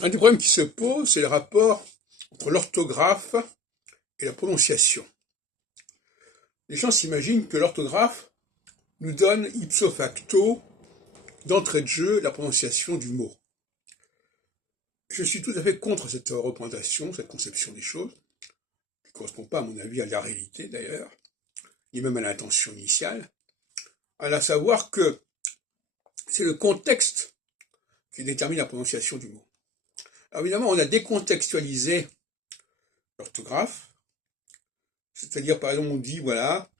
Un des problèmes qui se pose, c'est le rapport entre l'orthographe et la prononciation. Les gens s'imaginent que l'orthographe nous donne ipso facto, d'entrée de jeu, la prononciation du mot. Je suis tout à fait contre cette représentation, cette conception des choses, qui ne correspond pas, à mon avis, à la réalité d'ailleurs, ni même à l'intention initiale, à savoir que c'est le contexte qui détermine la prononciation du mot. Alors évidemment, on a décontextualisé l'orthographe, c'est-à-dire par exemple on dit voilà,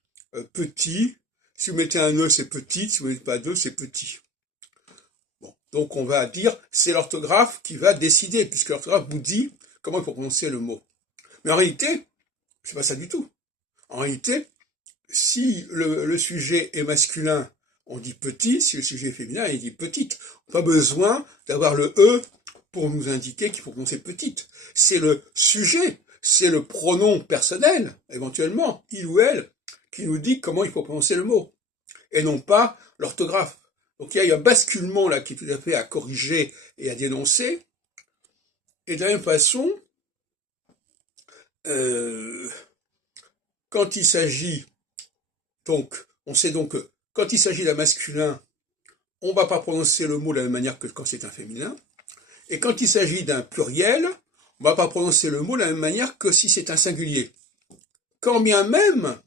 petit, si vous mettez un E c'est petit, si vous ne mettez pas d'E c'est petit. Bon, donc on va dire c'est l'orthographe qui va décider, puisque l'orthographe vous dit comment il faut prononcer le mot. Mais en réalité, c'est pas ça du tout. En réalité, si le sujet est masculin, on dit petit, si le sujet est féminin, il dit petite. Pas besoin d'avoir le E pour nous indiquer qu'il faut prononcer petite. C'est le sujet, c'est le pronom personnel, éventuellement, il ou elle, qui nous dit comment il faut prononcer le mot, et non pas l'orthographe. Donc il y a un basculement là qui est tout à fait à corriger et à dénoncer. Et de la même façon, quand il s'agit, donc, on sait donc que quand il s'agit d'un masculin, on ne va pas prononcer le mot de la même manière que quand c'est un féminin. Et quand il s'agit d'un pluriel, on ne va pas prononcer le mot de la même manière que si c'est un singulier. Quand bien même,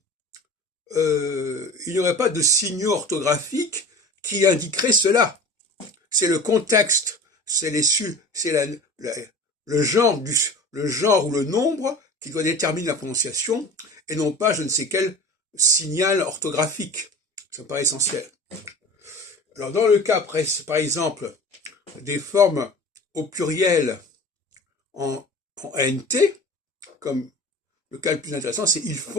il n'y aurait pas de signaux orthographiques qui indiqueraient cela. C'est le contexte, c'est le genre ou le nombre qui doit déterminer la prononciation, et non pas je ne sais quel signal orthographique. Ça me paraît essentiel. Alors dans le cas, par exemple, des formes au pluriel en NT, comme le cas le plus intéressant, c'est ils font.